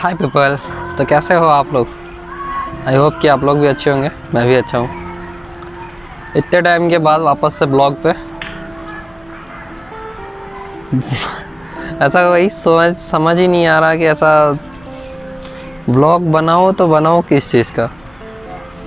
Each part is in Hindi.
हाय पीपल, तो कैसे हो आप लोग। आई होप कि आप लोग भी अच्छे होंगे। मैं भी अच्छा हूँ। इतने टाइम के बाद वापस से ब्लॉग पे ऐसा वही समझ ही नहीं आ रहा कि ऐसा ब्लॉग बनाओ तो बनाओ किस चीज़ का,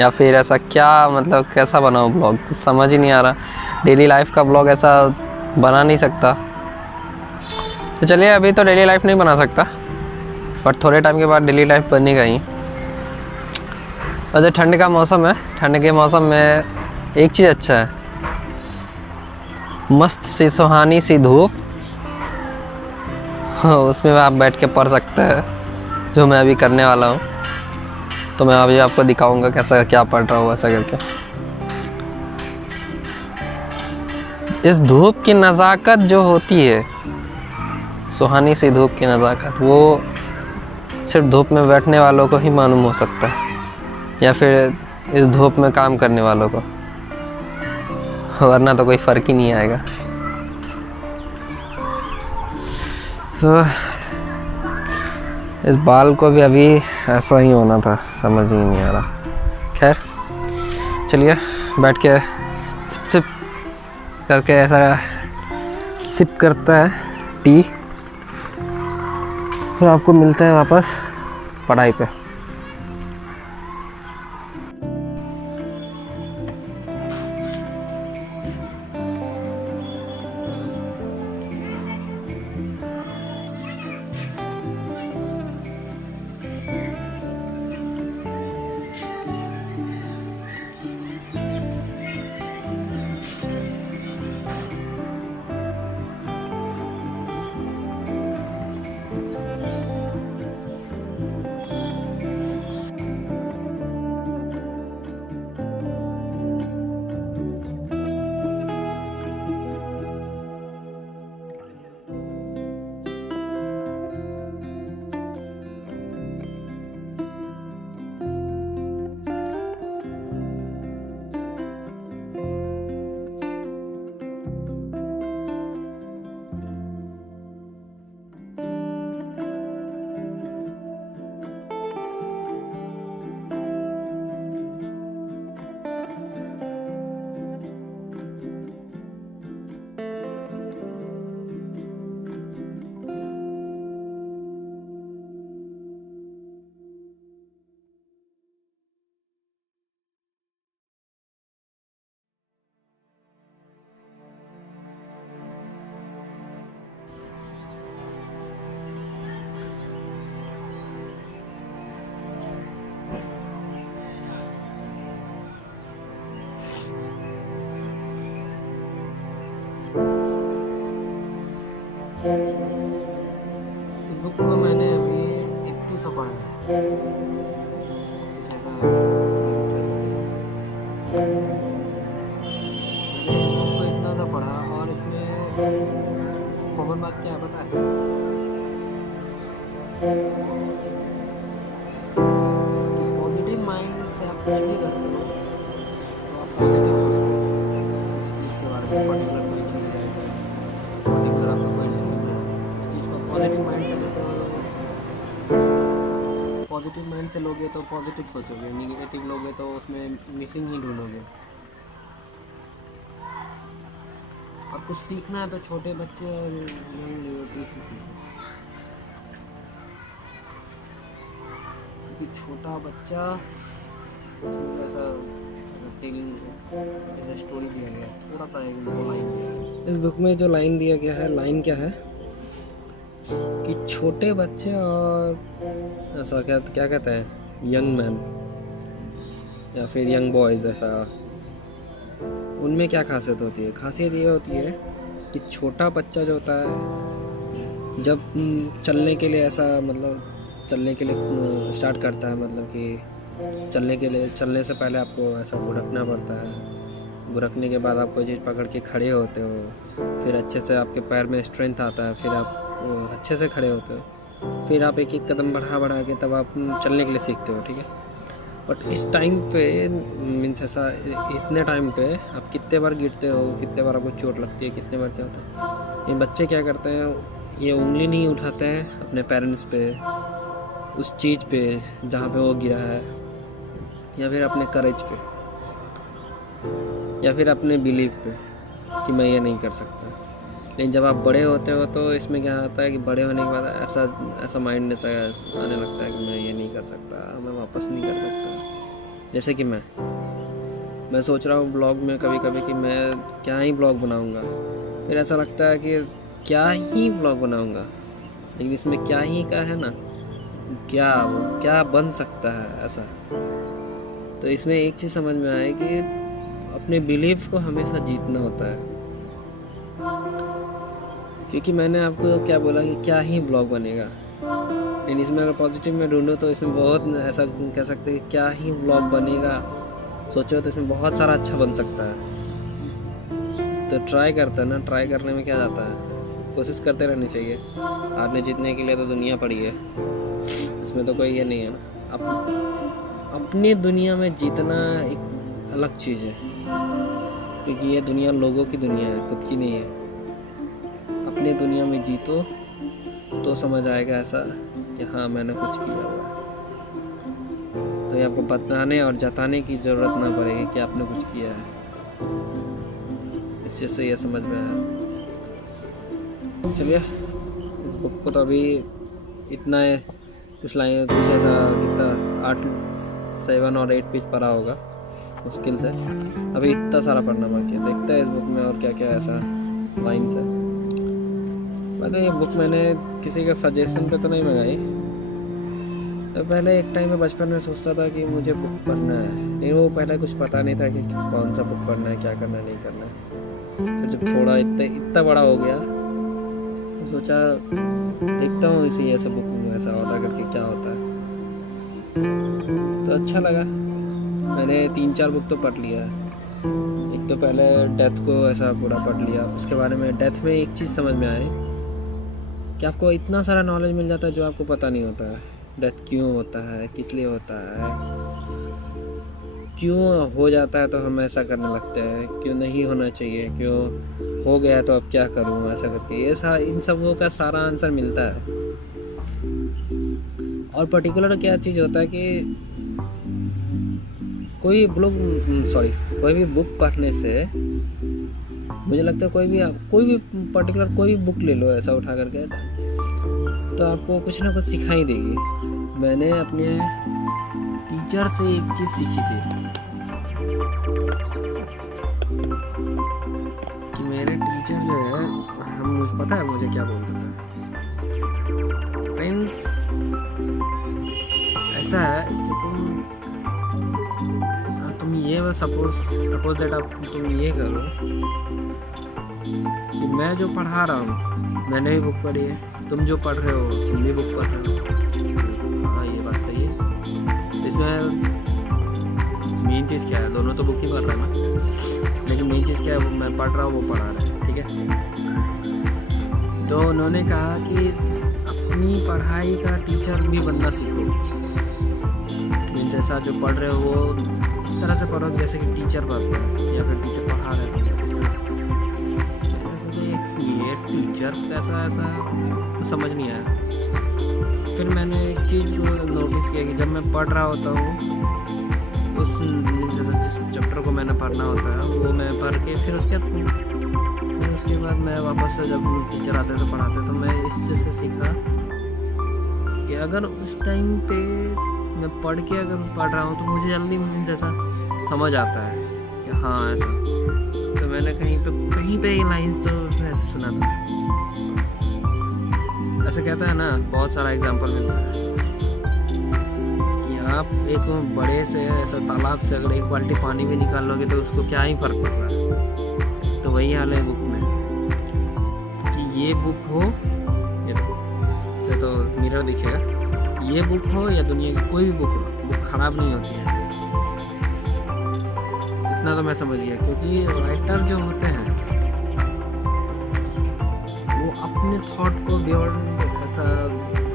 या फिर ऐसा क्या मतलब कैसा बनाओ ब्लॉग, कुछ समझ ही नहीं आ रहा। डेली लाइफ का ब्लॉग ऐसा बना नहीं सकता। तो चलिए, अभी तो डेली लाइफ नहीं बना सकता, बट थोड़े टाइम के बाद डेली लाइफ बनेगा ही। वैसे ठंड का मौसम है, ठंड के मौसम में एक चीज़ अच्छा है, मस्त सी सुहानी सी धूप। हाँ, उसमें आप बैठ के पढ़ सकते हैं, जो मैं अभी करने वाला हूँ। तो मैं अभी आपको दिखाऊंगा कैसा क्या पढ़ रहा हूँ ऐसा करके। इस धूप की नज़ाकत जो होती है, सुहानी सी धूप की नज़ाकत, वो सिर्फ धूप में बैठने वालों को ही मालूम हो सकता है, या फिर इस धूप में काम करने वालों को, वरना तो कोई फ़र्क ही नहीं आएगा। तो इस बाल को भी अभी ऐसा ही होना था, समझ ही नहीं आ रहा। खैर चलिए, बैठ के सिप सिप करके ऐसा सिप करता है टी, फिर आपको मिलते हैं वापस पढ़ाई पे। इस बुक को मैंने अभी 1 सा पढ़ा है। मैंने इस बुक को इतना सा पढ़ा, और इसमें कॉमन बात क्या है पता है? पॉजिटिव माइंड से आप कुछ भी करते हो तो आप पॉजिटिव सोचते हो। किसी चीज़ के बारे में पर्टिकुलर कोई चीज़ है, जैसे पर्टिकुलर आपका कोई ड्रीम है, इस चीज़ को पॉजिटिव माइंड से लेते हो। पॉजिटिव माइंड से लोगे तो पॉजिटिव सोचोगे, निगेटिव लोगे तो उसमें मिसिंग ही ढूंढोगे। और कुछ सीखना है तो छोटे बच्चे और यंग डिवोटी से सीखो, क्योंकि छोटा बच्चा उसमें ऐसा टेलिंग स्टोरी दिया गया है, थोड़ा सा एक दो लाइन दिया है। इस बुक में जो लाइन दिया गया है, लाइन क्या है कि छोटे बच्चे और ऐसा क्या कहते हैं, यंग मैन या फिर यंग बॉयज़, ऐसा उनमें क्या खासियत होती है? खासियत ये होती है कि छोटा बच्चा जो होता है, जब चलने के लिए ऐसा मतलब चलने के लिए स्टार्ट करता है, मतलब कि चलने से पहले आपको ऐसा गुरकना पड़ता है। गुरकने के बाद आप कोई चीज़ पकड़ के खड़े होते हो, फिर अच्छे से आपके पैर में स्ट्रेंथ आता है, फिर आप अच्छे से खड़े होते हो, फिर आप एक एक कदम बढ़ा के तब आप चलने के लिए सीखते हो, ठीक है। बट इस टाइम पे मीन्स ऐसा इतने टाइम पे आप कितने बार गिरते हो, कितने बार आपको चोट लगती है, कितने बार क्या होता है। ये बच्चे क्या करते हैं, ये उंगली नहीं उठाते हैं अपने पेरेंट्स पे, उस चीज़ पे जहाँ पे वो गिरा है, या फिर अपने करेज पे, या फिर अपने बिलीफ पे कि मैं ये नहीं कर सकता। लेकिन जब आप बड़े होते हो तो इसमें क्या आता है कि बड़े होने के बाद ऐसा माइंड ऐसा आने लगता है कि मैं ये नहीं कर सकता, मैं वापस नहीं कर सकता। जैसे कि मैं सोच रहा हूँ ब्लॉग में कभी कभी कि मैं क्या ही ब्लॉग बनाऊँगा, फिर ऐसा लगता है कि क्या ही ब्लॉग बनाऊँगा, लेकिन इसमें क्या ही का है ना, क्या बन सकता है ऐसा। तो इसमें एक चीज़ समझ में आए कि अपने बिलीफ को हमेशा जीतना होता है। क्योंकि मैंने आपको क्या बोला कि क्या ही ब्लॉग बनेगा, लेकिन इसमें अगर पॉजिटिव में ढूंढो तो इसमें बहुत ऐसा कह सकते हैं कि क्या ही ब्लॉग बनेगा। सोचो तो इसमें बहुत सारा अच्छा बन सकता है। तो ट्राई करते हैं ना, ट्राई करने में क्या जाता है, कोशिश करते रहनी चाहिए। हारने जीतने के लिए तो दुनिया पड़ी है, इसमें तो कोई ये नहीं है ना। अपनी दुनिया में जीतना एक अलग चीज़ है, क्योंकि ये दुनिया लोगों की दुनिया है, खुद की नहीं है। अपनी दुनिया में जीतो तो समझ आएगा ऐसा कि हाँ मैंने कुछ किया हुआ है। तो ये आपको बताने और जताने की ज़रूरत ना पड़ेगी कि आपने कुछ किया है, इससे से ये समझ में आया। चलिए, इस बुक को तो अभी इतना है, कुछ लाइन कुछ ऐसा कितना 7 और 8 पेज पढ़ा होगा मुश्किल से। अभी इतना सारा पढ़ना बाकी है, देखते हैं इस बुक में और क्या क्या ऐसा लाइन्स है। मतलब ये बुक मैंने किसी का सजेशन पे तो नहीं मंगाई। तो पहले एक टाइम में बचपन में सोचता था कि मुझे बुक पढ़ना है, लेकिन वो पहले कुछ पता नहीं था कि कौन सा बुक पढ़ना है, क्या करना है, नहीं करना है। फिर जब थोड़ा इतना बड़ा हो गया तो सोचा देखता हूँ इसी ऐसा बुक में ऐसा ऑर्डर करके क्या होता है। तो अच्छा लगा, मैंने 3-4 बुक तो पढ़ लिया है। एक तो पहले डेथ को ऐसा पूरा पढ़ लिया, उसके बारे में डेथ में एक चीज़ समझ में आए कि आपको इतना सारा नॉलेज मिल जाता है जो आपको पता नहीं होता है। डेथ क्यों होता है, किस लिए होता है, क्यों हो जाता है तो हम ऐसा करने लगते हैं, क्यों नहीं होना चाहिए, क्यों हो गया तो अब क्या करूँ, ऐसा करके ये इन सबों का सारा आंसर मिलता है। और पर्टिकुलर क्या चीज़ होता है कि कोई भी बुक पढ़ने से मुझे लगता है कोई भी पर्टिकुलर कोई भी बुक ले लो ऐसा उठा करके तो आपको कुछ ना कुछ सिखाई देगी। मैंने अपने टीचर से एक चीज़ सीखी थी कि मेरे टीचर जो है मुझे पता है मुझे क्या बोलता था, फ्रेंड्स ऐसा है कि तुम ये सपोज दैट आप तुम ये करो कि मैं जो पढ़ा रहा हूँ मैंने भी बुक पढ़ी है, तुम जो पढ़ रहे हो तुम भी बुक पढ़ रहे हो। हाँ ये बात सही है। इसमें मेन चीज़ क्या है, दोनों तो बुक ही पढ़ रहे हैं ना, लेकिन मेन चीज़ क्या है, मैं पढ़ रहा हूँ वो पढ़ा रहे हैं, ठीक है। तो उन्होंने कहा कि अपनी पढ़ाई का टीचर भी बनना सीखो। मीन्स ऐसा जो पढ़ रहे हो वो इस तरह से पढ़ो जैसे कि टीचर पढ़ता है या फिर टीचर पढ़ा रहे हैं इस तरह से। ये टीचर ऐसा तो समझ नहीं आया। फिर मैंने एक चीज़ को नोटिस किया कि जब मैं पढ़ रहा होता हूँ उस जिस चैप्टर को मैंने पढ़ना होता है वो मैं पढ़ के फिर उसके बाद मैं वापस से जब टीचर आते तो पढ़ाते तो मैं इस चीज़ से सीखा कि अगर उस टाइम पे मैं पढ़ के अगर पढ़ रहा हूँ तो मुझे जल्दी जैसा समझ आता है कि हाँ ऐसा। तो मैंने कहीं पे ये लाइन्स तो सुना था, ऐसा कहता है ना, बहुत सारा एग्जांपल मिलता है कि आप एक बड़े से ऐसा तालाब से अगर एक बाल्टी पानी भी निकाल लोगे तो उसको क्या ही फ़र्क पड़ रहा है। तो वही हाल है बुक में कि ये बुक हो, ये देखो से तो मिरर दिखेगा, ये बुक हो या दुनिया की कोई भी बुक हो, बुक ख़राब नहीं होती है। इतना तो मैं समझ गया, क्योंकि राइटर जो होते हैं वो अपने थॉट को बियॉन्ड ऐसा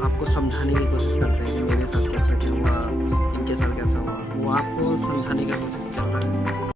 आपको समझाने की कोशिश करते हैं कि मेरे साथ कैसा क्या हुआ, इनके साथ कैसा हुआ, वो आपको समझाने की कोशिश करते हैं।